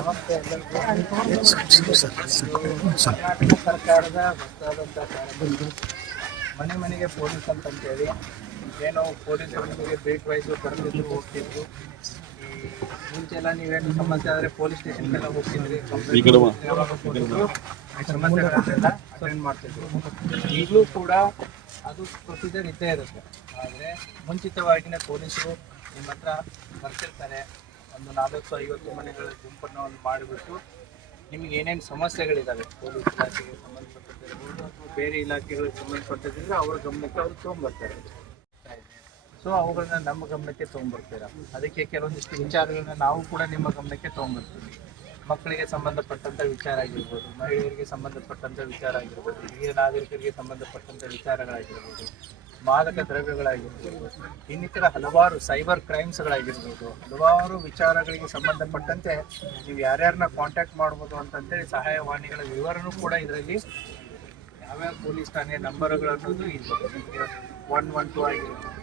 ನಮಸ್ತೆ ಎಲ್ಲರಿಗೂ. ಕರ್ನಾಟಕ ಸರ್ಕಾರದ ಹೊಸದಾದಂಥ ಕಾರ್ಯಕ್ರಮ ಮನೆ ಮನೆಗೆ ಪೊಲೀಸ್ ಅಂತಂತೇಳಿ ಏನೋ ಪೊಲೀಸರಿಗೆ ಬೇಕ್ ವೈಸು ಬರ್ತಿದ್ರು ಹೋಗ್ತಿದ್ರು. ಮುಂಚೆಲ್ಲ ನೀವೇನು ಸಮಸ್ಯೆ ಆದರೆ ಪೊಲೀಸ್ ಸ್ಟೇಷನ್ಗೆಲ್ಲ ಹೋಗ್ತಿದ್ರಿ, ಸಮಸ್ಯೆಗಳನ್ನೆಲ್ಲ ಅಟೆಂಡ್ ಮಾಡ್ತಿದ್ರು. ಈಗಲೂ ಕೂಡ ಅದು ಪ್ರೊಸೀಜರ್ ಇದ್ದೇ ಇರುತ್ತೆ. ಆದರೆ ಮುಂಚಿತವಾಗಿಯೇ ಪೊಲೀಸರು ನಿಮ್ಮ ಹತ್ರ ಬರ್ತಿರ್ತಾರೆ. ಒಂದು 40-50 ಮನೆಗಳ ಗುಂಪನ್ನು ಮಾಡಿಬಿಟ್ಟು ನಿಮಗೆ ಏನೇನು ಸಮಸ್ಯೆಗಳಿದ್ದಾವೆ ಪೊಲೀಸ್ ಇಲಾಖೆಗೆ ಸಂಬಂಧಪಟ್ಟಿರ್ಬೋದು ಅಥವಾ ಬೇರೆ ಇಲಾಖೆಗಳಿಗೆ ಸಂಬಂಧಪಟ್ಟಿದ್ರೆ ಅವರ ಗಮನಕ್ಕೆ ಅವರು ತೊಗೊಂಡ್ಬರ್ತಾರೆ. ಸೊ ಅವುಗಳನ್ನ ನಮ್ಮ ಗಮನಕ್ಕೆ ತೊಗೊಂಡ್ಬರ್ತೀರ. ಅದಕ್ಕೆ ಕೆಲವೊಂದಿಷ್ಟು ವಿಚಾರಗಳನ್ನ ನಾವು ಕೂಡ ನಿಮ್ಮ ಗಮನಕ್ಕೆ ತೊಗೊಂಡ್ಬರ್ತೀವಿ. ಮಕ್ಕಳಿಗೆ ಸಂಬಂಧಪಟ್ಟಂಥ ವಿಚಾರ ಆಗಿರ್ಬೋದು, ಮಹಿಳೆಯರಿಗೆ ಸಂಬಂಧಪಟ್ಟಂಥ ವಿಚಾರ ಆಗಿರ್ಬೋದು, ಹಿರಿಯ ನಾಗರಿಕರಿಗೆ ಸಂಬಂಧಪಟ್ಟಂಥ ವಿಚಾರಗಳಾಗಿರ್ಬೋದು, ಮಾದಕ ದ್ರವ್ಯಗಳಾಗಿರ್ಬೋದು, ಇನ್ನಿತರ ಹಲವಾರು ಸೈಬರ್ ಕ್ರೈಮ್ಸ್ಗಳಾಗಿರ್ಬೋದು, ಹಲವಾರು ವಿಚಾರಗಳಿಗೆ ಸಂಬಂಧಪಟ್ಟಂತೆ ನೀವು ಯಾರ್ಯಾರನ್ನ ಕಾಂಟ್ಯಾಕ್ಟ್ ಮಾಡ್ಬೋದು ಅಂತಂತೇಳಿ ಸಹಾಯವಾಣಿಗಳ ವಿವರನೂ ಕೂಡ ಇದರಲ್ಲಿ ಯಾವ್ಯಾವ ಪೊಲೀಸ್ ಠಾಣೆ ನಂಬರ್ಗಳು ಅನ್ನೋದು ಇದೆ. 112 ಆಗಿರ್ಬೋದು,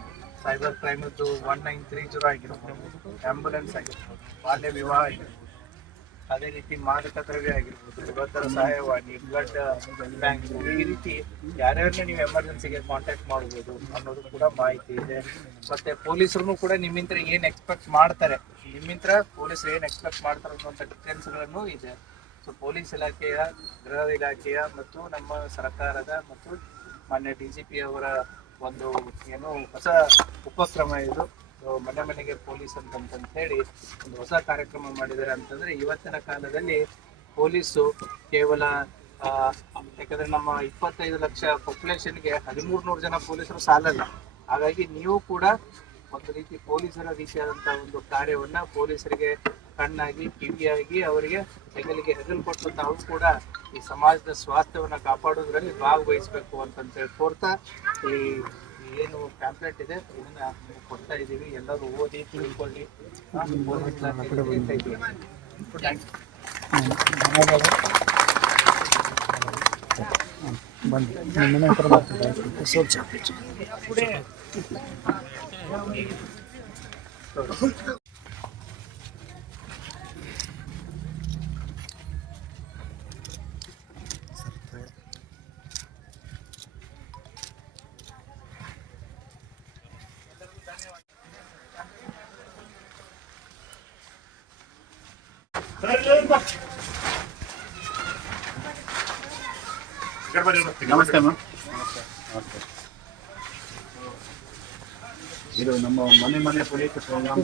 ಸೈಬರ್ ಕ್ರೈಮದ್ದು 1930 ಆಗಿರ್ಬೋದು, ಆ್ಯಂಬುಲೆನ್ಸ್ ಆಗಿರ್ಬೋದು, ಬಾಲ್ಯ ವಿವಾಹ ಆಗಿರ್ಬೋದು, ಅದೇ ರೀತಿ ಮಾದಕ ದ್ರವ್ಯ ಆಗಿರ್ಬೋದು, ಯುವತರ ಸಹಾಯವಾಣಿ, ಬ್ಲಡ್ ಬ್ಯಾಂಕ್, ಈ ರೀತಿ ಯಾರ್ಯಾರನ್ನ ನೀವು ಎಮರ್ಜೆನ್ಸಿಗೆ ಕಾಂಟ್ಯಾಕ್ಟ್ ಮಾಡ್ಬೋದು ಅನ್ನೋದು ಕೂಡ ಮಾಹಿತಿ ಇದೆ. ಮತ್ತೆ ಪೊಲೀಸರು ಕೂಡ ನಿಮ್ಮಿಂದ ಏನು ಎಕ್ಸ್ಪೆಕ್ಟ್ ಮಾಡ್ತಾರೆ, ನಿಮ್ಮಿಂದ ಪೊಲೀಸರು ಏನು ಎಕ್ಸ್ಪೆಕ್ಟ್ ಮಾಡ್ತಾರೆ ಅನ್ನುವಂಥ ಡಿಟೇಲ್ಸ್ಗಳನ್ನು ಇದೆ. ಸೊ ಪೊಲೀಸ್ ಇಲಾಖೆಯ, ಗೃಹ ಇಲಾಖೆಯ ಮತ್ತು ನಮ್ಮ ಸರ್ಕಾರದ ಮತ್ತು ಮಾನ್ಯ DGP ಅವರ ಒಂದು ಏನು ಹೊಸ ಉಪಕ್ರಮ ಇದು. ಮನೆ ಮನೆಗೆ ಪೊಲೀಸ್ ಅಂತ ಹೇಳಿ ಒಂದು ಹೊಸ ಕಾರ್ಯಕ್ರಮ ಮಾಡಿದ್ದಾರೆ. ಅಂತಂದ್ರೆ ಇವತ್ತಿನ ಕಾಲದಲ್ಲಿ ಪೊಲೀಸು ಕೇವಲ ಯಾಕಂದ್ರೆ ನಮ್ಮ 25 ಲಕ್ಷ ಪಾಪ್ಯುಲೇಷನ್ಗೆ 1300 ಜನ ಪೊಲೀಸರು ಸಾಲಲ್ಲ. ಹಾಗಾಗಿ ನೀವು ಕೂಡ ಒಂದು ರೀತಿ ಪೊಲೀಸರ ರೀತಿಯಾದಂತಹ ಒಂದು ಕಾರ್ಯವನ್ನ ಪೊಲೀಸರಿಗೆ ಕಣ್ಣಾಗಿ, ಕಿವಿಯಾಗಿ, ಅವರಿಗೆ ಹೆಗಲಿಗೆ ಹೆಗಲು ಕೊಟ್ಟು ತಾವು ಕೂಡ ಈ ಸಮಾಜದ ಸ್ವಾಸ್ಥ್ಯವನ್ನ ಕಾಪಾಡೋದ್ರಲ್ಲಿ ಭಾಗವಹಿಸಬೇಕು ಅಂತೇಳಿ ಕೋರ್ತಾ ಈ ಏನು ಪ್ಯಾಂಪ್ಲೆಟ್ ಇದೆ ಇದನ್ನ ಕೊಡ್ತಾ ಇದ್ದೀವಿ. ಎಲ್ಲರೂ ಓದಿ ತಿಳ್ಕೊಳ್ಳಿ. ನಮಸ್ತೆ ಮ್ಯಾಮ್. ಇದು ನಮ್ಮ ಮನೆ ಮನೆ ಪೊಲೀಸ್ ಪ್ರೋಗ್ರಾಮ್.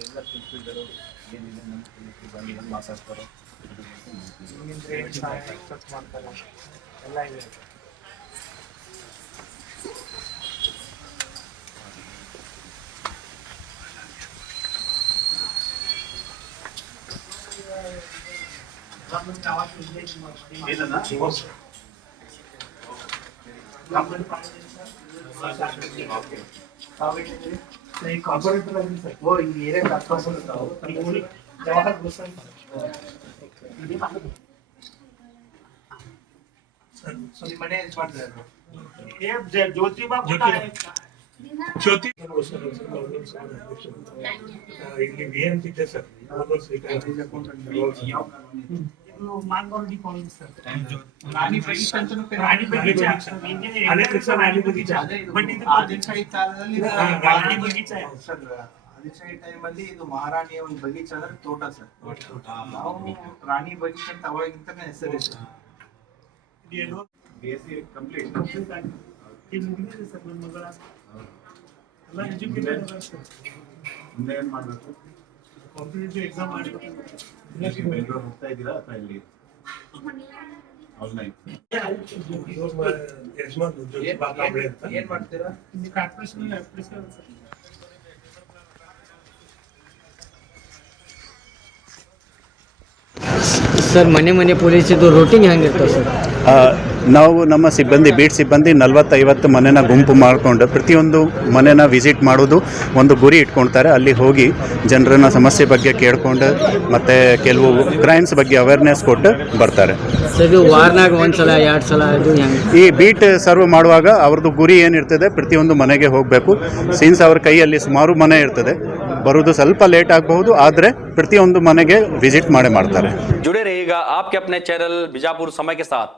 ಎಲ್ಲ ತಿಳಿಸಿದ್ದರು ಏನಿದೆ ನಮ್ಮ ಬಗ್ಗೆ ಏನು ಮಾತಾಡ್ತಾರೋ ಮಾಡ್ತಾರೆ ಎಲ್ಲ ಇದೆ. ಜ್ಯೋತಿ ಇಲ್ಲಿ VMC ಇದೆ ಸರ್. ಮಾಂಗೋಲ್ಡಿ ಕಾಲೇಜ್ ಸರ್. ರಾಣಿ ಆದಿಶಾಹಿ ಟೈಮಲ್ಲಿ ಇದು ಮಹಾರಾಣಿಯ ಒಂದು ಬಗೀಚ ಅಂದ್ರೆ ತೋಟ ಸರ್. ನಾವು ರಾಣಿ ಬಗೀಚ ಅಂತ ಅವಾಗಿಂತಾನೆ ಹೆಸರು ಸರ್. BSc complete sir. ನನ್ನ ಮಗಳ ಎಲ್ಲ ಎಜುಕೇಟೆಡ್ ಸರ್. ಮುಂದೆ ಏನು ಮಾಡಬೇಕು? ಕಾಂಪಿಟೇಟಿವ್ ಎಕ್ಸಾಮ್ ಮಾಡಬೇಕು. ಬೆಂಗಳೂರು ಹೋಗ್ತಾ ಇದ್ದೀರಾ ಅಥವಾ ಇಲ್ಲಿ ಆನ್ಲೈನ್? ಏನ್ ಮಾಡ್ತೀರಾ? ಸರ್ ಮನೆ ಮನೆ ಪೊಲೀಸ್ ಇದು ರೂಟೀನ್ ಹೆಂಗಿರ್ತದೆ ಸರ್? ನಾವು ನಮ್ಮ ಸಿಬ್ಬಂದಿ ಬೀಟ್ ಸಿಬ್ಬಂದಿ 40-50 ಮನೆನ ಗುಂಪು ಮಾಡಿಕೊಂಡು ಪ್ರತಿಯೊಂದು ಮನೆನ ವಿಸಿಟ್ ಮಾಡೋದು ಒಂದು ಗುರಿ ಇಟ್ಕೊಳ್ತಾರೆ. ಅಲ್ಲಿ ಹೋಗಿ ಜನರನ್ನ ಸಮಸ್ಯೆ ಬಗ್ಗೆ ಕೇಳ್ಕೊಂಡು ಮತ್ತು ಕೆಲವು ಕ್ರೈಮ್ಸ್ ಬಗ್ಗೆ ಅವೇರ್ನೆಸ್ ಕೊಟ್ಟು ಬರ್ತಾರೆ. ಇದು ವಾರನಾಗ ಒಂದ್ಸಲ 2 ಸಲ ಇದು ಹೆಂಗೆ? ಈ ಬೀಟ್ ಸರ್ವ್ ಮಾಡುವಾಗ ಅವ್ರದ್ದು ಗುರಿ ಏನಿರ್ತದೆ, ಪ್ರತಿಯೊಂದು ಮನೆಗೆ ಹೋಗಬೇಕು. ಸಿನ್ಸ್ ಅವ್ರ ಕೈಯಲ್ಲಿ ಸುಮಾರು ಮನೆ ಇರ್ತದೆ, ಬರೋದು ಸ್ವಲ್ಪ ಲೇಟ್ ಆಗಬಹುದು, ಆದರೆ ಪ್ರತಿಯೊಂದು ಮನೆಗೆ ವಿಸಿಟ್ ಮಾಡೇ ಮಾಡ್ತಾರೆ. जुड़े रहिएगा आपके अपने चैनल बीजापुर समय के साथ.